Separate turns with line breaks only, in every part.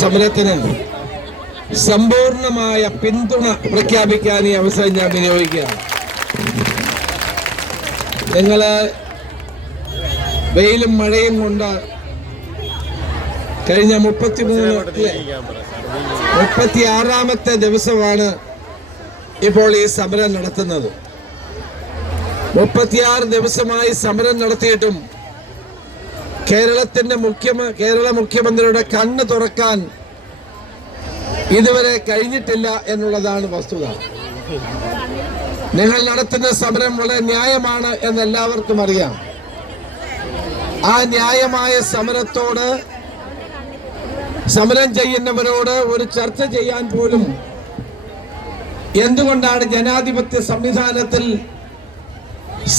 സമരത്തിന് സമ്പൂർണമായ പിന്തുണ പ്രഖ്യാപിക്കാൻ ഈ അവസരം ഞാൻ വിനിയോഗിക്കുകയാണ്. നിങ്ങൾ വെയിലും മഴയും കൊണ്ട് കഴിഞ്ഞ മുപ്പത്തിമൂന്ന് മുപ്പത്തി ആറാമത്തെ ദിവസമാണ് ഇപ്പോൾ ഈ സമരം നടത്തുന്നത്. മുപ്പത്തിയാറ് ദിവസമായി സമരം നടത്തിയിട്ടും കേരളത്തിന്റെ മുഖ്യ കേരള മുഖ്യമന്ത്രിയുടെ കണ്ണ് തുറക്കാൻ ഇതുവരെ കഴിഞ്ഞിട്ടില്ല എന്നുള്ളതാണ് വസ്തുത. നിങ്ങൾ നടത്തുന്ന സമരം വളരെ ന്യായമാണ് എന്ന് എല്ലാവർക്കും അറിയാം. ആ ന്യായമായ സമരത്തോട് സമരം ചെയ്യുന്നവരോട് ഒരു ചർച്ച ചെയ്യാൻ പോലും എന്തുകൊണ്ടാണ് ജനാധിപത്യ സംവിധാനത്തിൽ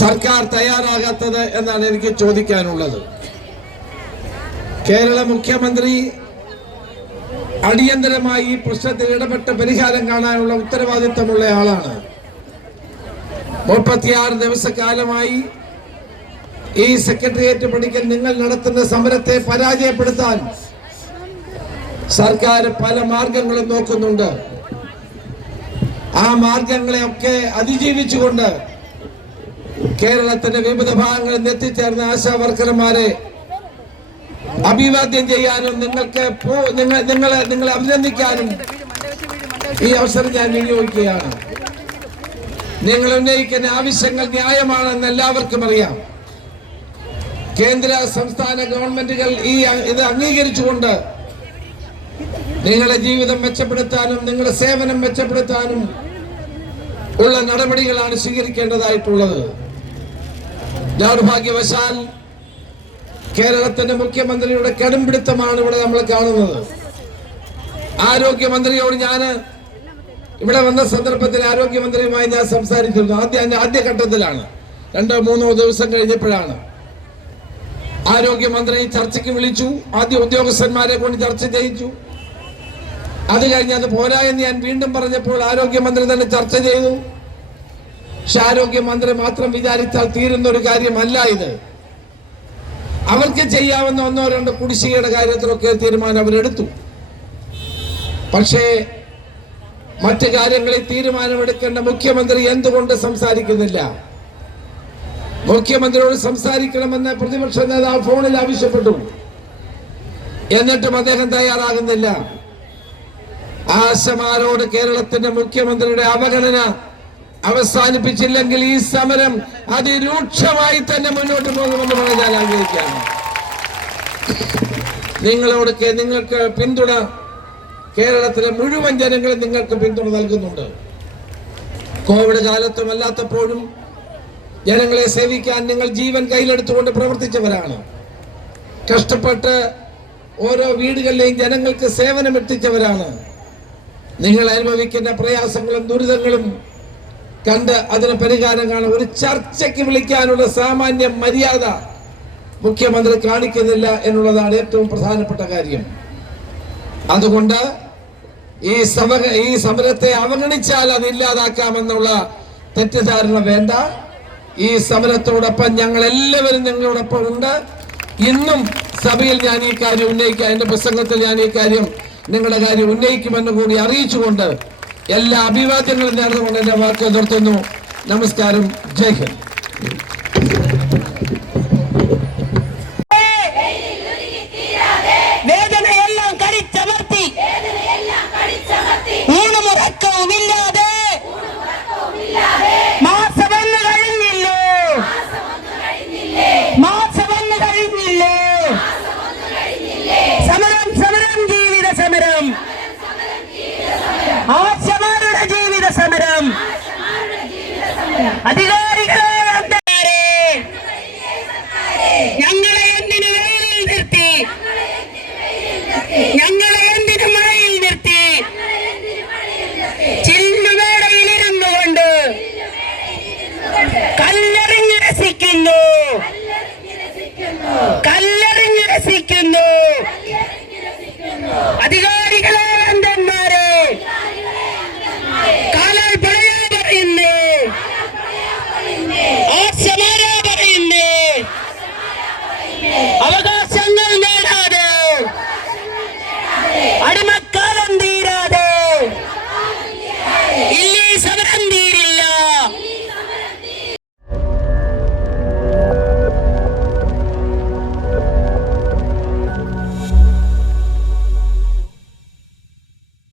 സർക്കാർ തയ്യാറാകാത്തത് എന്നാണ് എനിക്ക് ചോദിക്കാനുള്ളത്. കേരള മുഖ്യമന്ത്രി അടിയന്തരമായി ഈ പ്രശ്നത്തിൽ ഇടപെട്ട് പരിഹാരം കാണാനുള്ള ഉത്തരവാദിത്തമുള്ള ആളാണ്. മുപ്പത്തിയാറ് ദിവസക്കാലമായി ഈ സെക്രട്ടേറിയറ്റ് പഠിക്കൽ നിങ്ങൾ നടത്തുന്ന സമരത്തെ പരാജയപ്പെടുത്താൻ സർക്കാർ പല മാർഗങ്ങളും നോക്കുന്നുണ്ട്. ആ മാർഗങ്ങളെയൊക്കെ അതിജീവിച്ചുകൊണ്ട് കേരളത്തിന്റെ വിവിധ ഭാഗങ്ങളിൽ എത്തിച്ചേർന്ന ആശാ വർക്കർമാരെ അഭിവാദ്യം ചെയ്യാനും നിങ്ങൾക്ക് നിങ്ങൾ നിങ്ങളെ നിങ്ങളെ അഭിനന്ദിക്കാനും ഈ അവസരം ഞാൻ വിനിയോഗിക്കുകയാണ്. നിങ്ങൾ ഉന്നയിക്കുന്ന ആവശ്യങ്ങൾ ന്യായമാണെന്ന് എല്ലാവർക്കും അറിയാം. കേന്ദ്ര സംസ്ഥാന ഗവൺമെന്റുകൾ ഈ ഇത് അംഗീകരിച്ചുകൊണ്ട് നിങ്ങളുടെ ജീവിതം മെച്ചപ്പെടുത്താനും നിങ്ങളുടെ സേവനം മെച്ചപ്പെടുത്താനും ഉള്ള നടപടികളാണ് സ്വീകരിക്കേണ്ടതായിട്ടുള്ളത്. ദൗർഭാഗ്യവശാൽ കേരളത്തിന്റെ മുഖ്യമന്ത്രിയുടെ കടുംപിടുത്തമാണ് ഇവിടെ നമ്മൾ കാണുന്നത്. ആരോഗ്യമന്ത്രിയോട് ഞാൻ ഇവിടെ വന്ന സന്ദർഭത്തിൽ ആരോഗ്യമന്ത്രിയുമായി ഞാൻ സംസാരിച്ചിരുന്നു. ആദ്യ ആദ്യഘട്ടത്തിലാണ് രണ്ടോ മൂന്നോ ദിവസം കഴിഞ്ഞപ്പോഴാണ്. ആരോഗ്യമന്ത്രി ചർച്ചയ്ക്ക് വിളിച്ചു. ആദ്യ ഉദ്യോഗസ്ഥന്മാരെ കൊണ്ട് ചർച്ച ചെയ്യിച്ചു. അത് കഴിഞ്ഞ് അത് പോരാ എന്ന് ഞാൻ വീണ്ടും പറഞ്ഞപ്പോൾ ആരോഗ്യമന്ത്രി തന്നെ ചർച്ച ചെയ്തു. പക്ഷെ ആരോഗ്യമന്ത്രി മാത്രം വിചാരിച്ചാൽ തീരുന്ന ഒരു കാര്യമല്ല ഇത്. അവർക്ക് ചെയ്യാവുന്ന ഒന്നോ രണ്ടോ കുടിശ്ശികയുടെ കാര്യത്തിലൊക്കെ തീരുമാനം അവരെടുത്തു. പക്ഷേ മറ്റു കാര്യങ്ങളിൽ തീരുമാനമെടുക്കേണ്ട മുഖ്യമന്ത്രി എന്തുകൊണ്ട് സംസാരിക്കുന്നില്ല? മുഖ്യമന്ത്രിയോട് സംസാരിക്കണമെന്ന് പ്രതിപക്ഷ നേതാവ് ഫോണിൽ ആവശ്യപ്പെട്ടു. എന്നിട്ടും അദ്ദേഹം തയ്യാറാകുന്നില്ല. ആശമാരോട് കേരളത്തിന്റെ മുഖ്യമന്ത്രിയുടെ അവഗണന അവസാനിപ്പിച്ചില്ലെങ്കിൽ ഈ സമരം അതിരൂക്ഷമായി തന്നെ മുന്നോട്ട് പോകുമെന്ന് പറയാൻ ഞാൻ ആഗ്രഹിക്കുകയാണ്. നിങ്ങളോട് നിങ്ങൾക്ക് പിന്തുണ കേരളത്തിലെ മുഴുവൻ ജനങ്ങളും നിങ്ങൾക്ക് പിന്തുണ നൽകുന്നുണ്ട്. കോവിഡ് കാലത്തും അല്ലാത്തപ്പോഴും ജനങ്ങളെ സേവിക്കാൻ നിങ്ങൾ ജീവൻ കയ്യിലെടുത്തുകൊണ്ട് പ്രവർത്തിച്ചവരാണ്. കഷ്ടപ്പെട്ട് ഓരോ വീടുകളിലെയും ജനങ്ങൾക്ക് സേവനം എത്തിച്ചവരാണ് നിങ്ങൾ അനുഭവിക്കുന്ന പ്രയാസങ്ങളും ദുരിതങ്ങളും കണ്ട് അതിന് പരിഹാരം കാണാൻ ഒരു ചർച്ചയ്ക്ക് വിളിക്കാനുള്ള സാമാന്യ മര്യാദ മുഖ്യമന്ത്രി കാണിക്കുന്നില്ല എന്നുള്ളതാണ് ഏറ്റവും പ്രധാനപ്പെട്ട കാര്യം. അതുകൊണ്ട് ഈ സമ ഈ സമരത്തെ അവഗണിച്ചാൽ അത് ഇല്ലാതാക്കാമെന്നുള്ള തെറ്റിദ്ധാരണ വേണ്ട. ഈ സമരത്തോടൊപ്പം ഞങ്ങൾ എല്ലാവരും ഞങ്ങളോടൊപ്പം ഉണ്ട്. ഇന്നും സഭയിൽ ഞാൻ ഈ കാര്യം ഉന്നയിക്കാം എന്റെ പ്രസംഗത്തിൽ ഞാൻ ഈ കാര്യം നിങ്ങളുടെ കാര്യം ഉന്നയിക്കുമെന്ന് കൂടി അറിയിച്ചുകൊണ്ട് എല്ലാ അഭിവാദ്യങ്ങളും നേർന്നുകൊണ്ട് എന്റെ വാക്ക് നിർത്തുന്നു നമസ്കാരം. ജയ് ഹിന്ദ്.
ആ സമരം സമരം ജീവിത സമരം അധികാരികളെ അന്തരെ ഞങ്ങളെ എന്തിനു വെയിലിൽ നിർത്തി ഞങ്ങളെ